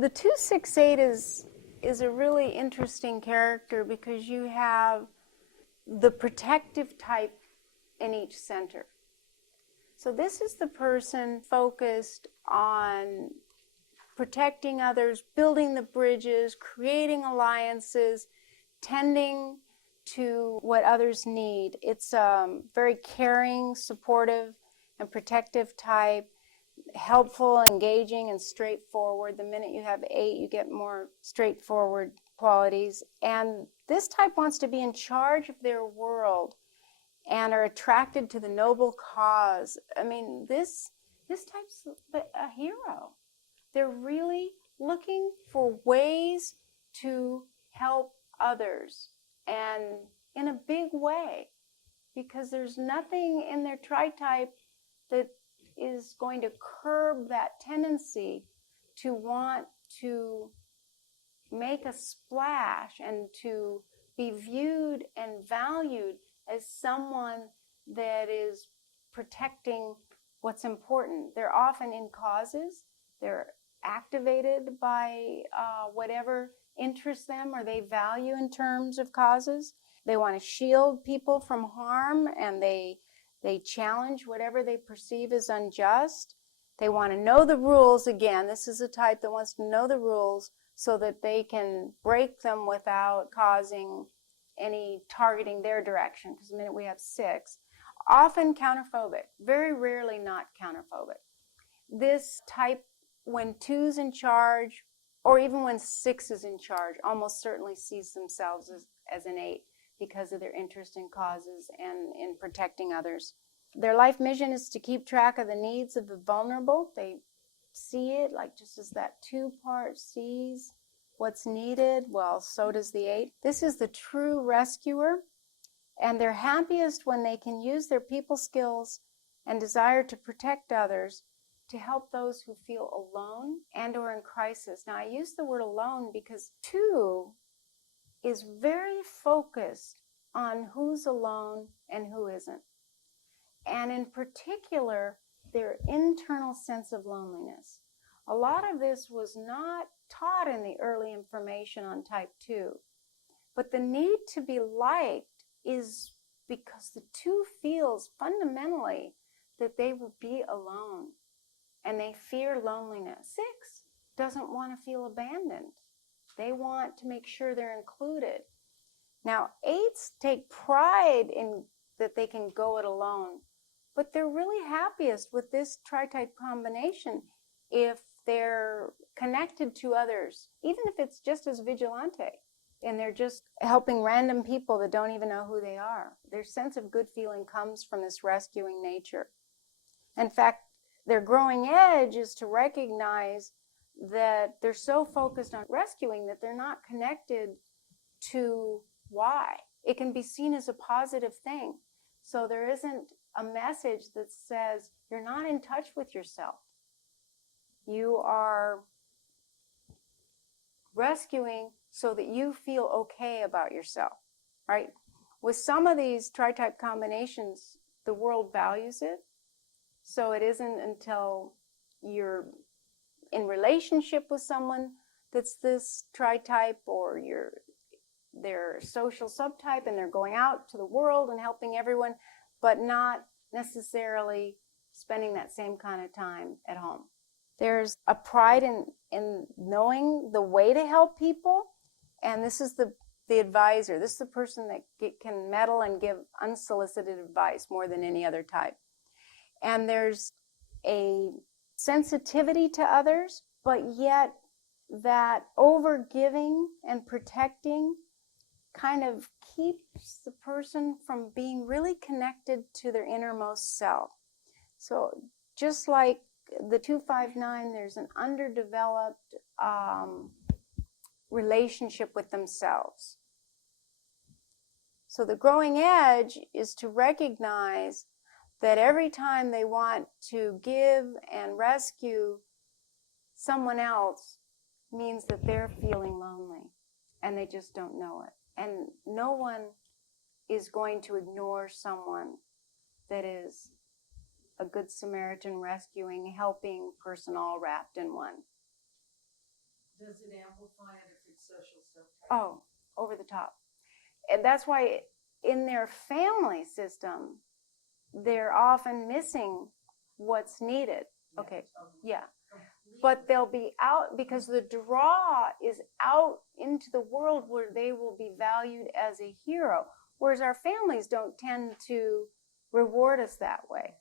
The 268 is a really interesting character because you have the protective type in each center. So this is the person focused on protecting others, building the bridges, creating alliances, tending to what others need. It's very caring, supportive, and protective type, helpful, engaging, and straightforward. The minute you have 8, you get more straightforward qualities. And this type wants to be in charge of their world and are attracted to the noble cause. I mean, this type's a hero. They're really looking for ways to help others, and in a big way, because there's nothing in their tritype that is going to curb that tendency to want to make a splash and to be viewed and valued as someone that is protecting what's important. They're often in causes. They're activated by whatever interests them or they value in terms of causes. They want to shield people from harm, and they challenge whatever they perceive as unjust. They want to know the rules. Again, this is a type that wants to know the rules so that they can break them without causing any targeting their direction, because the minute we have 6, often counterphobic, very rarely not counterphobic. This type, when 2's in charge, or even when 6 is in charge, almost certainly sees themselves as an 8 because of their interest in causes and in protecting others. Their life mission is to keep track of the needs of the vulnerable. They see it like just as that 2 part sees what's needed. Well, so does the 8. This is the true rescuer, and they're happiest when they can use their people skills and desire to protect others to help those who feel alone and or in crisis. Now, I use the word alone because 2 is very focused on who's alone and who isn't. And in particular, their internal sense of loneliness. A lot of this was not taught in the early information on type 2. But the need to be liked is because the 2 feels fundamentally that they will be alone, and they fear loneliness. 6 doesn't want to feel abandoned. They want to make sure they're included. Now, 8s take pride in that they can go it alone, but they're really happiest with this tritype combination if they're connected to others, even if it's just as vigilante, and they're just helping random people that don't even know who they are. Their sense of good feeling comes from this rescuing nature. In fact, their growing edge is to recognize that they're so focused on rescuing that they're not connected to why. It can be seen as a positive thing. So there isn't a message that says you're not in touch with yourself. You are rescuing so that you feel okay about yourself, right? With some of these tritype combinations, the world values it. So it isn't until you're in relationship with someone that's this tritype, or they're social subtype and they're going out to the world and helping everyone, but not necessarily spending that same kind of time at home. There's a pride in knowing the way to help people, and this is the advisor. This is the person that can meddle and give unsolicited advice more than any other type. And there's a sensitivity to others, but yet that over-giving and protecting kind of keeps the person from being really connected to their innermost self. So just like the 259, there's an underdeveloped relationship with themselves. So the growing edge is to recognize that every time they want to give and rescue someone else means that they're feeling lonely, and they just don't know it. And no one is going to ignore someone that is a good Samaritan, rescuing, helping person all wrapped in one. Does it amplify it if it's social subtype? Oh, over the top. And that's why in their family system, they're often missing what's needed. Okay, yeah. But they'll be out because the draw is out into the world where they will be valued as a hero, whereas our families don't tend to reward us that way.